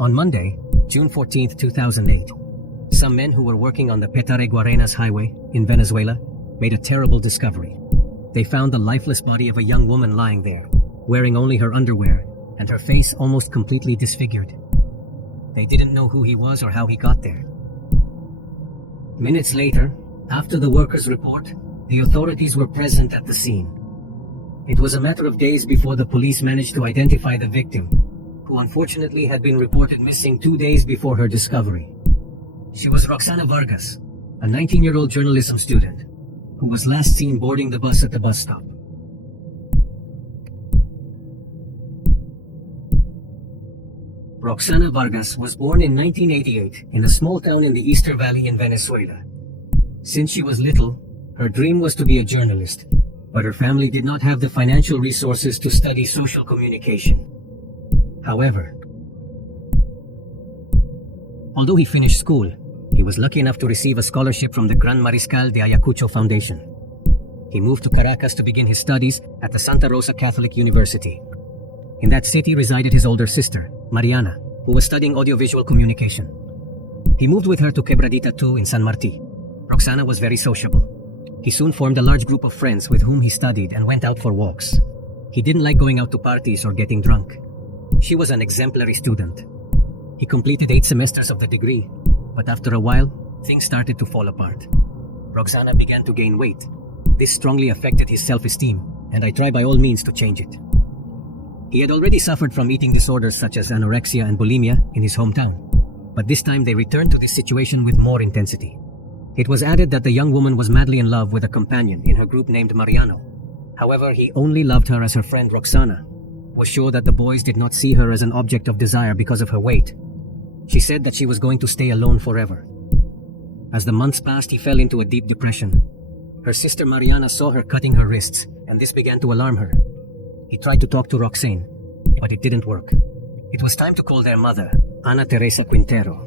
On Monday, June 14, 2008, some men who were working on the Petare Guarenas highway in Venezuela made a terrible discovery. They found the lifeless body of a young woman lying there, wearing only her underwear and her face almost completely disfigured. They didn't know who he was or how he got there. Minutes later, after the workers' report, the authorities were present at the scene. It was a matter of days before the police managed to identify the victim, who unfortunately had been reported missing 2 days before her discovery. She was Roxana Vargas, a 19-year-old journalism student, who was last seen boarding the bus at the bus stop. Roxana Vargas was born in 1988 in a small town in the Eastern Valley in Venezuela. Since she was little, her dream was to be a journalist, but her family did not have the financial resources to study social communication. However, although he finished school, he was lucky enough to receive a scholarship from the Gran Mariscal de Ayacucho Foundation. He moved to Caracas to begin his studies at the Santa Rosa Catholic University. In that city resided his older sister, Mariana, who was studying audiovisual communication. He moved with her to Quebradita II in San Martí. Roxana was very sociable. He soon formed a large group of friends with whom he studied and went out for walks. He didn't like going out to parties or getting drunk. She was an exemplary student. He completed 8 semesters of the degree, but after a while, things started to fall apart. Roxana began to gain weight. This strongly affected his self-esteem, and I tried by all means to change it. He had already suffered from eating disorders such as anorexia and bulimia in his hometown, but this time they returned to this situation with more intensity. It was added that the young woman was madly in love with a companion in her group named Mariano. However, he only loved her as her friend Roxana, was sure that the boys did not see her as an object of desire because of her weight. She said that she was going to stay alone forever. As the months passed, he fell into a deep depression. Her sister Mariana saw her cutting her wrists, and this began to alarm her. He tried to talk to Roxane, but it didn't work. It was time to call their mother, Ana Teresa Quintero.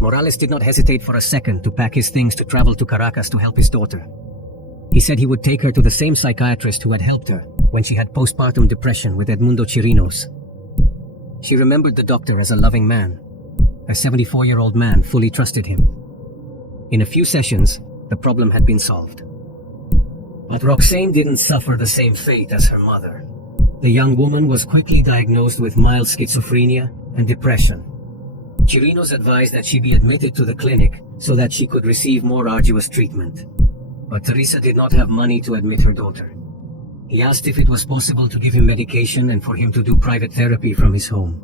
Morales did not hesitate for a second to pack his things to travel to Caracas to help his daughter. He said he would take her to the same psychiatrist who had helped her when she had postpartum depression with Edmundo Chirinos. She remembered the doctor as a loving man. A 74-year-old man fully trusted him. In a few sessions, the problem had been solved. But Roxane didn't suffer the same fate as her mother. The young woman was quickly diagnosed with mild schizophrenia and depression. Chirinos advised that she be admitted to the clinic so that she could receive more arduous treatment. But Teresa did not have money to admit her daughter. He asked if it was possible to give him medication and for him to do private therapy from his home.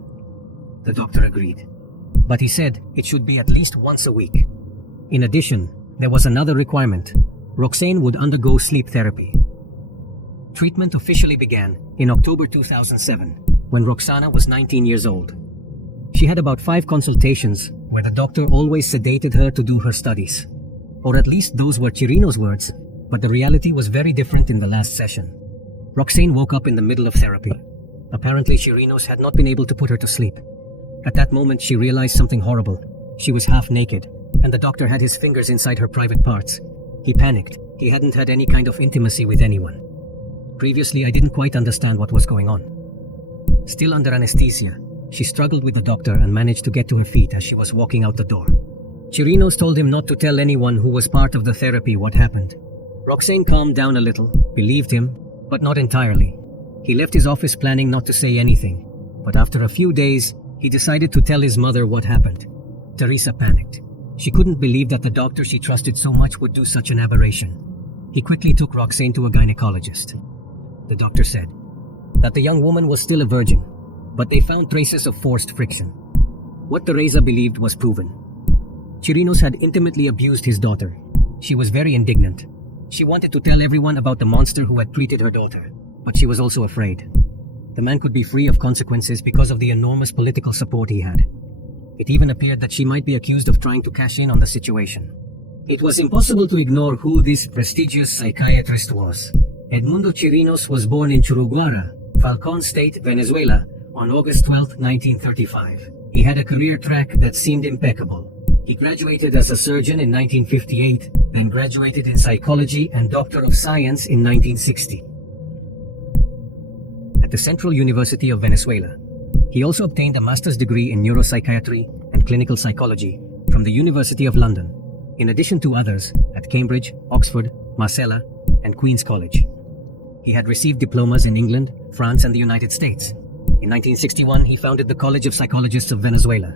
The doctor agreed, but he said it should be at least once a week. In addition, there was another requirement. Roxane would undergo sleep therapy. Treatment officially began in October 2007, when Roxana was 19 years old. She had about 5 consultations where the doctor always sedated her to do her studies. Or at least those were Chirinos' words, but the reality was very different in the last session. Roxane woke up in the middle of therapy. Apparently Chirinos had not been able to put her to sleep. At that moment she realized something horrible. She was half naked, and the doctor had his fingers inside her private parts. He panicked. He hadn't had any kind of intimacy with anyone. Previously, I didn't quite understand what was going on. Still under anesthesia, she struggled with the doctor and managed to get to her feet as she was walking out the door. Chirinos told him not to tell anyone who was part of the therapy what happened. Roxane calmed down a little, believed him, but not entirely. He left his office planning not to say anything, but after a few days, he decided to tell his mother what happened. Teresa panicked. She couldn't believe that the doctor she trusted so much would do such an aberration. He quickly took Roxane to a gynecologist. The doctor said that the young woman was still a virgin, but they found traces of forced friction. What Teresa believed was proven. Chirinos had intimately abused his daughter. She was very indignant. She wanted to tell everyone about the monster who had treated her daughter, but she was also afraid. The man could be free of consequences because of the enormous political support he had. It even appeared that she might be accused of trying to cash in on the situation. It was impossible to ignore who this prestigious psychiatrist was. Edmundo Chirinos was born in Churuguara, Falcón State, Venezuela, on August 12, 1935. He had a career track that seemed impeccable. He graduated as a surgeon in 1958, then graduated in psychology and Doctor of Science in 1960. At the Central University of Venezuela, He also obtained a master's degree in neuropsychiatry and clinical psychology from the University of London, in addition to others at Cambridge, Oxford, Marcella, and Queen's College. He had received diplomas in England, France, and the United States. In 1961, he founded the College of Psychologists of Venezuela.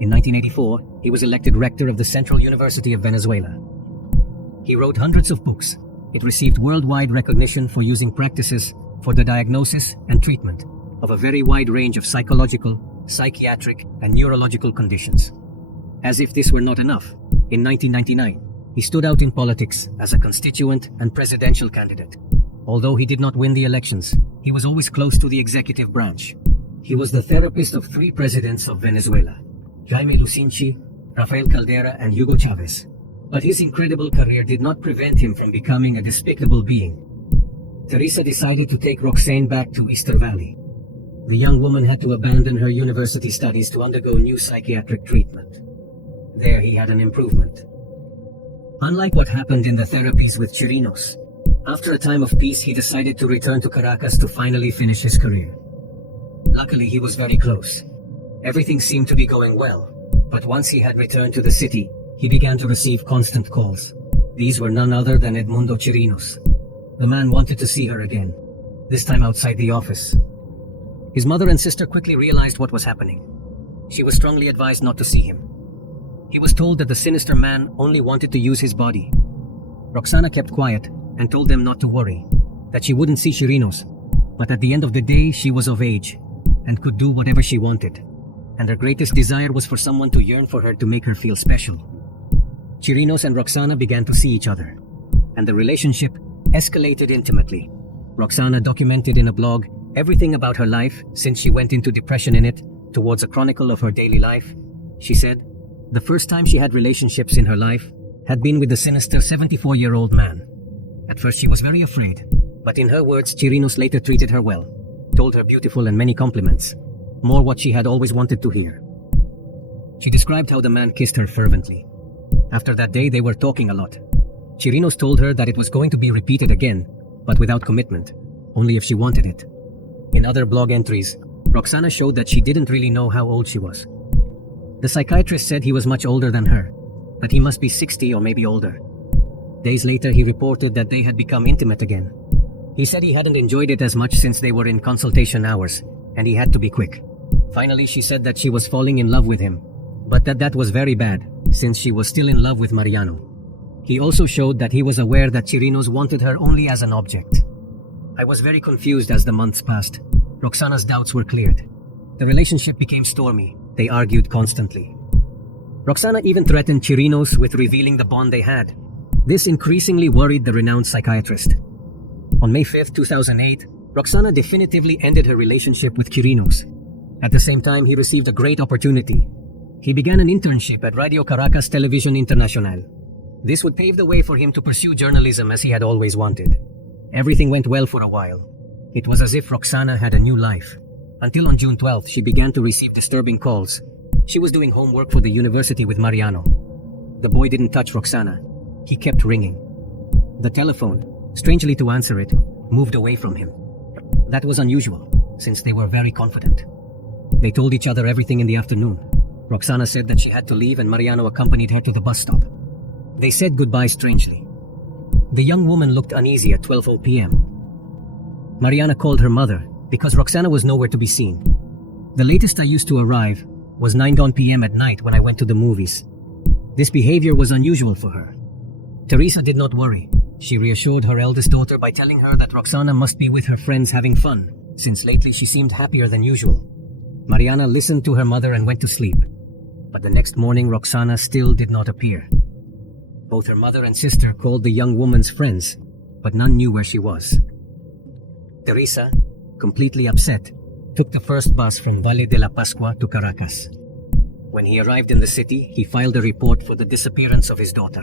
In 1984, he was elected rector of the Central University of Venezuela. He wrote hundreds of books. It received worldwide recognition for using practices for the diagnosis and treatment of a very wide range of psychological, psychiatric, and neurological conditions. As if this were not enough, in 1999, he stood out in politics as a constituent and presidential candidate. Although he did not win the elections, he was always close to the executive branch. He was the therapist of 3 presidents of Venezuela: Jaime Lucinchi, Rafael Caldera, and Hugo Chavez. But his incredible career did not prevent him from becoming a despicable being. Teresa decided to take Roxane back to Easter Valley. The young woman had to abandon her university studies to undergo new psychiatric treatment. There he had an improvement. Unlike what happened in the therapies with Chirinos, after a time of peace he decided to return to Caracas to finally finish his career. Luckily he was very close. Everything seemed to be going well, but once he had returned to the city, he began to receive constant calls. These were none other than Edmundo Chirinos. The man wanted to see her again, this time outside the office. His mother and sister quickly realized what was happening. She was strongly advised not to see him. He was told that the sinister man only wanted to use his body. Roxana kept quiet and told them not to worry, that she wouldn't see Chirinos, but at the end of the day she was of age and could do whatever she wanted. And her greatest desire was for someone to yearn for her to make her feel special. Chirinos and Roxana began to see each other, and the relationship escalated intimately. Roxana documented in a blog everything about her life since she went into depression in it, towards a chronicle of her daily life. She said, the first time she had relationships in her life had been with the sinister 74-year-old man. At first she was very afraid, but in her words, Chirinos later treated her well, told her beautiful and many compliments. More what she had always wanted to hear. She described how the man kissed her fervently. After that day, they were talking a lot. Chirinos told her that it was going to be repeated again, but without commitment, only if she wanted it. In other blog entries, Roxana showed that she didn't really know how old she was. The psychiatrist said he was much older than her, but he must be 60 or maybe older. Days later, he reported that they had become intimate again. He said he hadn't enjoyed it as much since they were in consultation hours, and he had to be quick. Finally, she said that she was falling in love with him, but that was very bad, since she was still in love with Mariano. He also showed that he was aware that Chirinos wanted her only as an object. I was very confused as the months passed. Roxana's doubts were cleared. The relationship became stormy. They argued constantly. Roxana even threatened Chirinos with revealing the bond they had. This increasingly worried the renowned psychiatrist. On May 5, 2008, Roxana definitively ended her relationship with Chirinos. At the same time, he received a great opportunity. He began an internship at Radio Caracas Television Internacional. This would pave the way for him to pursue journalism as he had always wanted. Everything went well for a while. It was as if Roxana had a new life. Until on June 12th, she began to receive disturbing calls. She was doing homework for the university with Mariano. The boy didn't touch Roxana. He kept ringing. The telephone, strangely to answer it, moved away from him. That was unusual, since they were very confident. They told each other everything in the afternoon. Roxana said that she had to leave and Mariano accompanied her to the bus stop. They said goodbye strangely. The young woman looked uneasy at 12:00 p.m. Mariana called her mother because Roxana was nowhere to be seen. The latest I used to arrive was 9:00 p.m. at night when I went to the movies. This behavior was unusual for her. Teresa did not worry. She reassured her eldest daughter by telling her that Roxana must be with her friends having fun, since lately she seemed happier than usual. Mariana listened to her mother and went to sleep. But the next morning, Roxana still did not appear. Both her mother and sister called the young woman's friends, but none knew where she was. Teresa, completely upset, took the first bus from Valle de la Pascua to Caracas. When he arrived in the city, he filed a report for the disappearance of his daughter.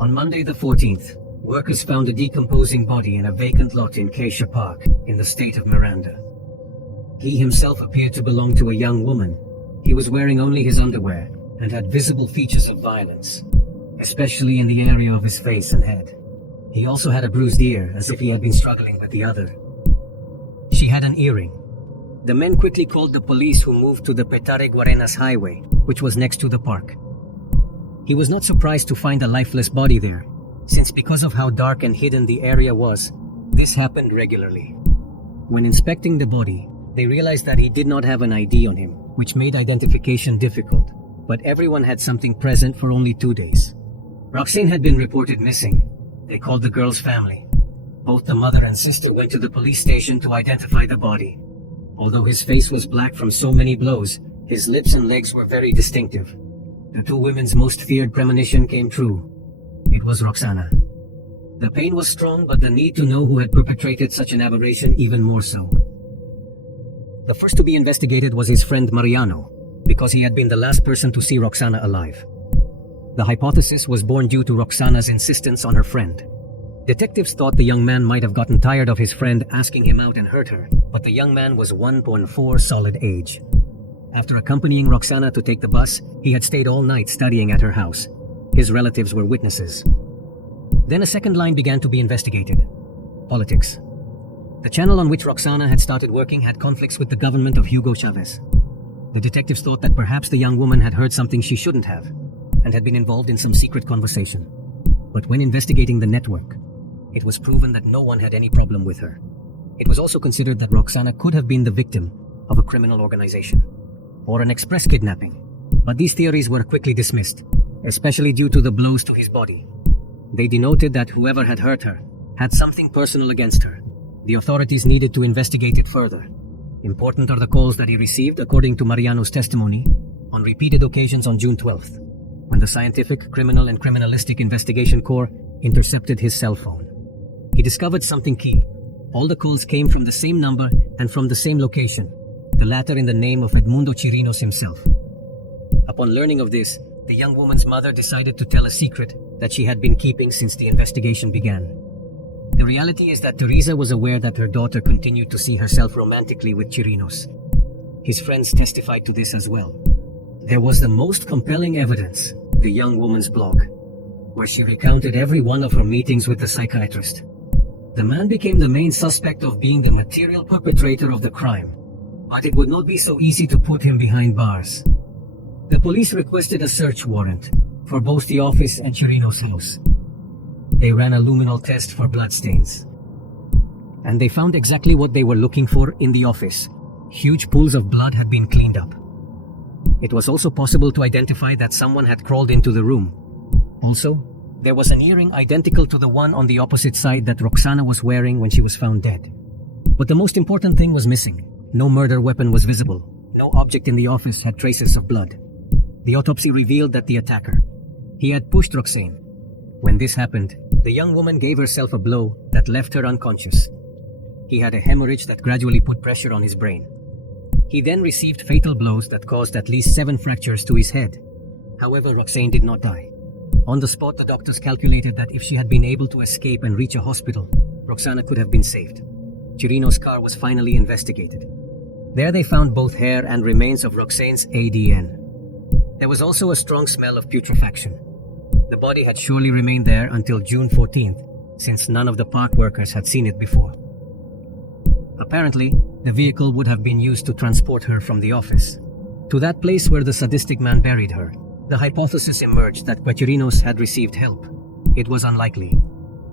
On Monday the 14th, workers found a decomposing body in a vacant lot in Keisha Park, in the state of Miranda. He himself appeared to belong to a young woman. He was wearing only his underwear and had visible features of violence, especially in the area of his face and head. He also had a bruised ear, as if he had been struggling with the other. She had an earring. The men quickly called the police, who moved to the Petare Guarenas highway, which was next to the park. He was not surprised to find a lifeless body there, since because of how dark and hidden the area was, this happened regularly. When inspecting the body, they realized that he did not have an ID on him, which made identification difficult, but everyone had something present for only 2 days. Roxane had been reported missing. They called the girl's family. Both the mother and sister went to the police station to identify the body. Although his face was black from so many blows, his lips and legs were very distinctive. The two women's most feared premonition came true. It was Roxana. The pain was strong, but the need to know who had perpetrated such an aberration even more so. The first to be investigated was his friend Mariano, because he had been the last person to see Roxana alive. The hypothesis was born due to Roxana's insistence on her friend. Detectives thought the young man might have gotten tired of his friend asking him out and hurt her, but the young man was 1.4 solid age. After accompanying Roxana to take the bus, he had stayed all night studying at her house. His relatives were witnesses. Then a second line began to be investigated. Politics. The channel on which Roxana had started working had conflicts with the government of Hugo Chavez. The detectives thought that perhaps the young woman had heard something she shouldn't have, and had been involved in some secret conversation. But when investigating the network, it was proven that no one had any problem with her. It was also considered that Roxana could have been the victim of a criminal organization, or an express kidnapping. But these theories were quickly dismissed, especially due to the blows to his body. They denoted that whoever had hurt her had something personal against her. The authorities needed to investigate it further. Important are the calls that he received, according to Mariano's testimony, on repeated occasions on June 12th, when the Scientific, Criminal and Criminalistic Investigation Corps intercepted his cell phone. He discovered something key. All the calls came from the same number and from the same location, the latter in the name of Edmundo Chirinos himself. Upon learning of this, the young woman's mother decided to tell a secret that she had been keeping since the investigation began. The reality is that Teresa was aware that her daughter continued to see herself romantically with Chirinos. His friends testified to this as well. There was the most compelling evidence, the young woman's blog, where she recounted every one of her meetings with the psychiatrist. The man became the main suspect of being the material perpetrator of the crime, but it would not be so easy to put him behind bars. The police requested a search warrant for both the office and Chirinos' house. They ran a luminol test for bloodstains, and they found exactly what they were looking for in the office. Huge pools of blood had been cleaned up. It was also possible to identify that someone had crawled into the room. Also, there was an earring identical to the one on the opposite side that Roxana was wearing when she was found dead. But the most important thing was missing. No murder weapon was visible. No object in the office had traces of blood. The autopsy revealed that the attacker, he had pushed Roxane. When this happened, the young woman gave herself a blow that left her unconscious. He had a hemorrhage that gradually put pressure on his brain. He then received fatal blows that caused at least 7 fractures to his head. However, Roxane did not die. On the spot, the doctors calculated that if she had been able to escape and reach a hospital, Roxana could have been saved. Chirinos' car was finally investigated. There they found both hair and remains of Roxane's ADN. There was also a strong smell of putrefaction. The body had surely remained there until June 14th, since none of the park workers had seen it before. Apparently, the vehicle would have been used to transport her from the office to that place where the sadistic man buried her. The hypothesis emerged that Chirinos had received help. It was unlikely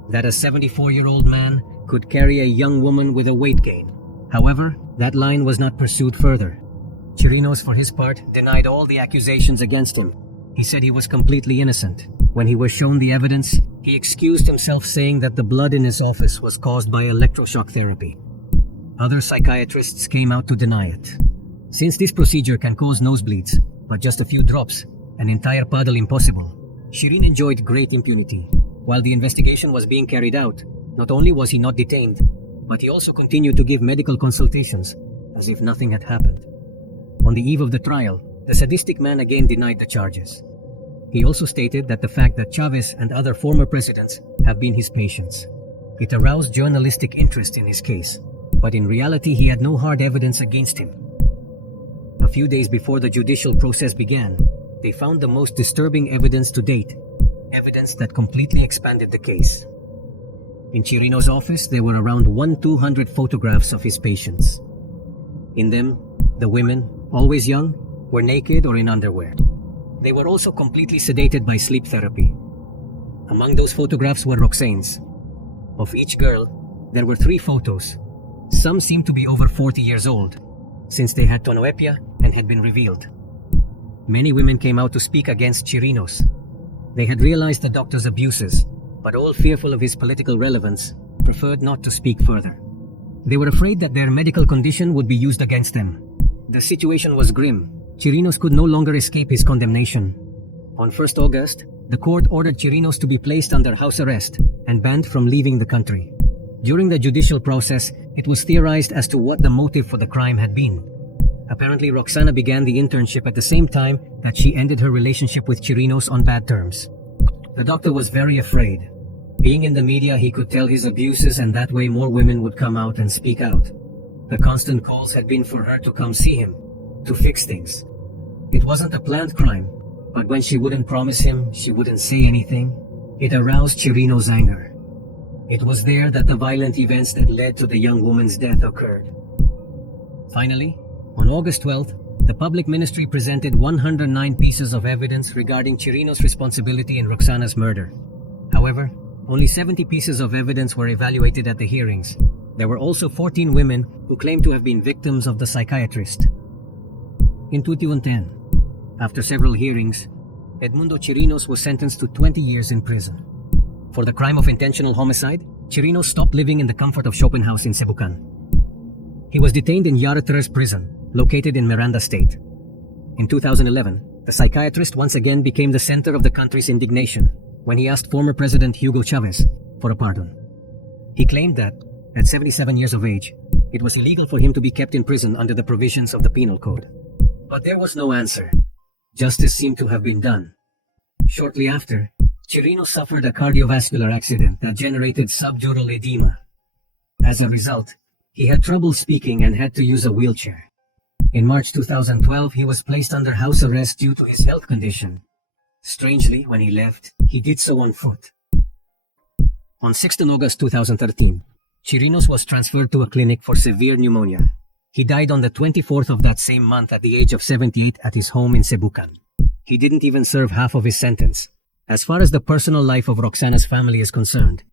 that a 74-year-old man could carry a young woman with a weight gain. However, that line was not pursued further. Chirinos, for his part, denied all the accusations against him. He said he was completely innocent. When he was shown the evidence, he excused himself, saying that the blood in his office was caused by electroshock therapy. Other psychiatrists came out to deny it. Since this procedure can cause nosebleeds, but just a few drops, an entire puddle impossible, Chirin enjoyed great impunity. While the investigation was being carried out, not only was he not detained, but he also continued to give medical consultations, as if nothing had happened. On the eve of the trial, the sadistic man again denied the charges. He also stated that the fact that Chavez and other former presidents have been his patients. It aroused journalistic interest in his case, but in reality he had no hard evidence against him. A few days before the judicial process began, they found the most disturbing evidence to date, evidence that completely expanded the case. In Chirinos' office, there were around 200 photographs of his patients. In them, the women, always young, were naked or in underwear. They were also completely sedated by sleep therapy. Among those photographs were Roxane's. Of each girl, there were 3 photos. Some seemed to be over 40 years old, since they had tonoepia and had been revealed. Many women came out to speak against Chirinos. They had realized the doctor's abuses, but all fearful of his political relevance, preferred not to speak further. They were afraid that their medical condition would be used against them. The situation was grim. Chirinos could no longer escape his condemnation. On 1st August, the court ordered Chirinos to be placed under house arrest and banned from leaving the country. During the judicial process, it was theorized as to what the motive for the crime had been. Apparently, Roxana began the internship at the same time that she ended her relationship with Chirinos on bad terms. The doctor was very afraid. Being in the media, he could tell his abuses, and that way more women would come out and speak out. The constant calls had been for her to come see him, to fix things. It wasn't a planned crime, but when she wouldn't promise him, she wouldn't say anything, it aroused Chirinos' anger. It was there that the violent events that led to the young woman's death occurred. Finally, on August 12th, the public ministry presented 109 pieces of evidence regarding Chirinos' responsibility in Roxana's murder. However, only 70 pieces of evidence were evaluated at the hearings. There were also 14 women who claimed to have been victims of the psychiatrist. In 2010, after several hearings, Edmundo Chirinos was sentenced to 20 years in prison. For the crime of intentional homicide, Chirinos stopped living in the comfort of Chopin House in Cebucan. He was detained in Yaratres prison, located in Miranda State. In 2011, the psychiatrist once again became the center of the country's indignation when he asked former President Hugo Chavez for a pardon. He claimed that, at 77 years of age, it was illegal for him to be kept in prison under the provisions of the Penal Code. But there was no answer. Justice seemed to have been done. Shortly after, Chirinos suffered a cardiovascular accident that generated subdural edema. As a result, he had trouble speaking and had to use a wheelchair. In March 2012, he was placed under house arrest due to his health condition. Strangely, when he left, he did so on foot. On 16 August 2013, Chirinos was transferred to a clinic for severe pneumonia. He died on the 24th of that same month at the age of 78 at his home in Cebucan. He didn't even serve half of his sentence. As far as the personal life of Roxana's family is concerned,